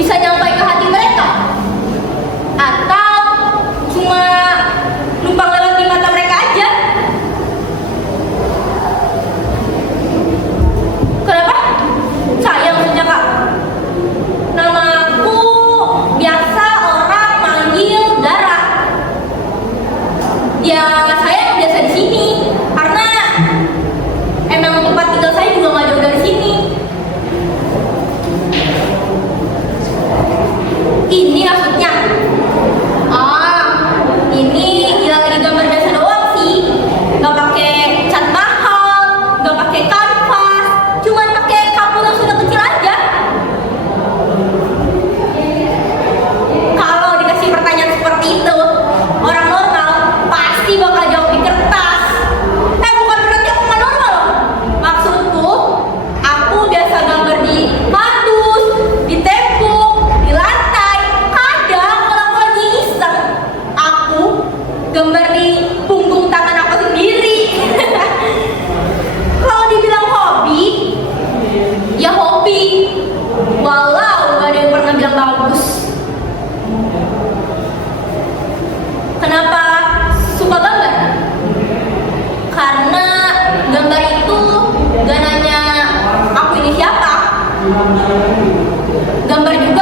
bisa nyampai ke hati mereka? Atau cuma numpang lewat di mata mereka aja? Kenapa? Saya maksudnya Kak. Nama aku biasa orang manggil Dara. Ya saya biasa di sini karena emang tempat tinggal saya juga nggak jauh dari sini. Ini maksudnya? Ini lagi gambar biasa doang sih. Nggak pakai cat mahal, nggak pakai kanvas, cuman pakai kapur yang sudah kecil aja. Kalau dikasih pertanyaan seperti itu, orang normal pasti bakal jawab di kertas. Bukan berarti aku nggak normal loh. Maksudku, aku biasa gambar di kardus, di tembok, di lantai. Kadang kalau aku lagi iseng, aku gambar di punggung tangan aku sendiri. Kalau dibilang hobi, ya hobi. Walau gak ada yang pernah bilang bagus. Kenapa suka gambar? Karena gambar itu gak nanya aku ini siapa. Gambar juga